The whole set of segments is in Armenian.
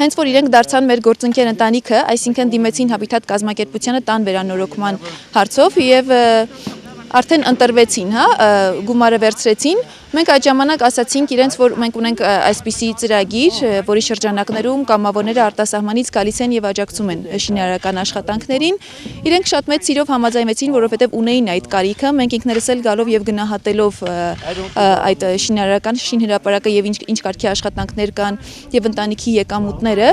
Հենց որ իրենք դարձան մեր գործընկեր ընտանիքը, այսինքն դիմեցին Habitat կազմակերպությանը տան վերանորոգման հարցով եւ արդեն ընտրվեցին, գումարը վերցրեցին։ Մենք այդ ժամանակ ասացինք իրենց, որ մենք ունենք այսպիսի ծրագիր, որի շրջանակներում կամավորները արտասահմանից գալիս են եւ աջակցում են շինարարական աշխատանքներին։ Իրենք շատ մեծ սիրով համաձայնվեցին, որովհետեւ ունեին այդ կարիքը։ Մենք ինքներս էլ գալով եւ գնահատելով այդ շինարարական շինհրապարակը եւ ինչ կարգի աշխատանքներ կան եւ ընտանիքի եկամուտները,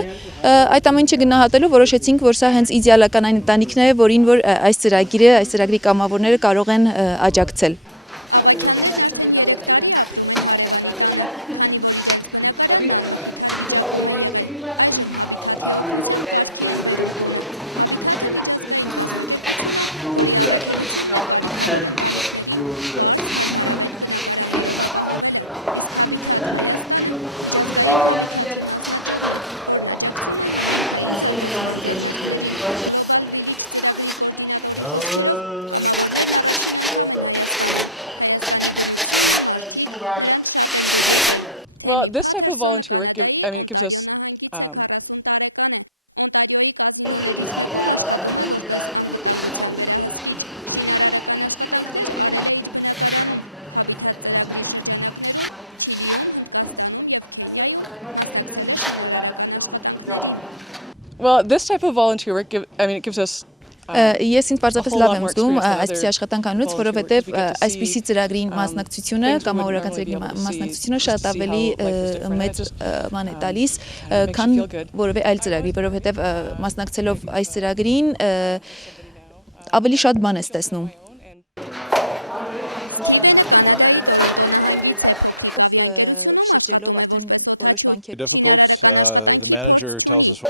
այդ ամեն ինչը գնահատելով որոշեցինք, որ սա հենց իդեալական այն ընտանիքն է, որին որ այս ծրագրի կամավորները կարող են աջակցել։ Well, this type of volunteer work, it gives us Ես ինձ պարզապես լավ եմ զգում այսպիսի աշխատանք անունից, որովհետև այսպիսի ծրագրի մասնակցությունը, կամավորական ծրագրի մասնակցությունը շատ ավելի մեծ բան է տալիս, քան որևէ այլ ծրագրի, որովհետև մասնակցելով այս ծրագրին ավելի շատ բան ես տեսնում։ Շրջելով արդեն որոշ վանքեր difficult. The manager tells us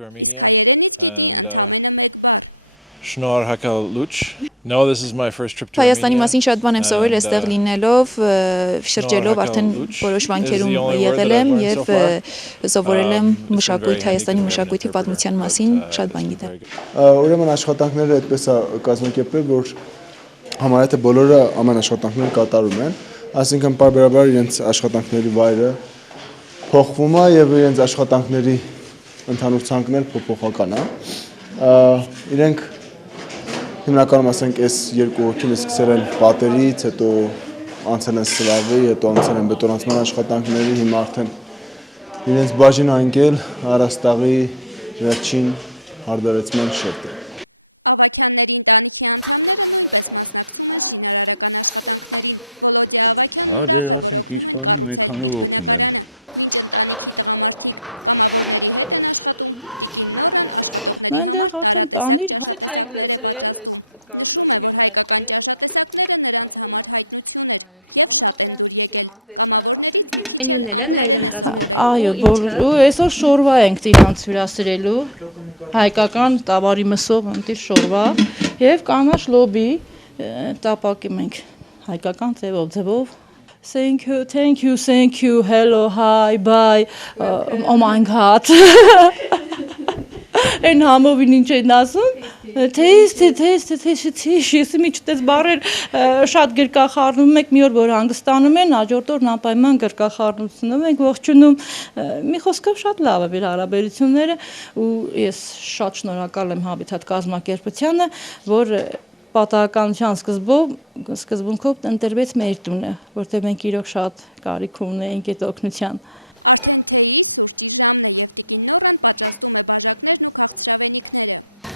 to Armenia and Շնորհակալ լուչ. No, this is my first trip to Armenia. Հայաստանի մասին շատ բան եմ սովորել այստեղ լինելով, շրջելով արդեն որոշ վանքերում եղել եմ եւ սովորել եմ մշակույթ, Հայաստանի մշակույթի պատմության մասին շատ բան գիտեմ։ Ուրեմն աշխատանքները այդպես է կազմակերպվել, որ համարյա թե բոլորը ամեն աշխատանքները կատարում են, այսինքն բարբերաբար իրենց աշխատանքների վայրը փոխվում է եւ իրենց աշխատանքների ընդհանուր ցանկն էլ փոփոխական է։ Իրենք հիմնականում ասենք այս երկու հոգին սկսել են պատերից, հետո անցել են սլավի, հետո անցել են բետոնացման աշխատանքների, հիմա արդեն իրենց բաժին անկել Արաստաղի վերջին հարդարեցման շերտը։ Դե ասենք ինչ կանի մեկ քանով օգնում եմ։ Այնտեղ արդեն պանիր Մենյունել են այրան կազմել։ Այո, այսօր շորվա ենք իրանց հյուրասիրելու, հայկական տավարի մսով ընտիր շորվա եւ կանաչ լոբի տապակում ենք հայկական ձևով Thank you, hello, hi, bye, oh my god Են համովին ինչ են ասում, թեյստ, ես մի չտես բարեր շատ գրկախառնում եք, մի օր որ հանգստանում են, հաջորդ օրն անպայման գրկախառնությունում ենք, ողջունում, մի խոսքով շատ լավ է մեր հարաբերությունները ու ես շատ շնորհակալ եմ Habitat կազմակերպությանը, որ պատահականության սկզբունքով ընտրվեց մեր տունը, որտեղ մենք իրոք շատ կարիք ունեինք այդ օգնության։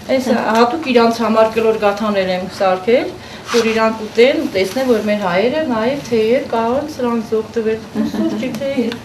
Այս հատուկ իրանց համար կլոր գաթաներ եմ սարքել, որ իրանք ուտեն ու տեսնեն, որ մեր հայերը նաև թեյեր կարող են սրանց օգտվել, սուրճի թեյեր։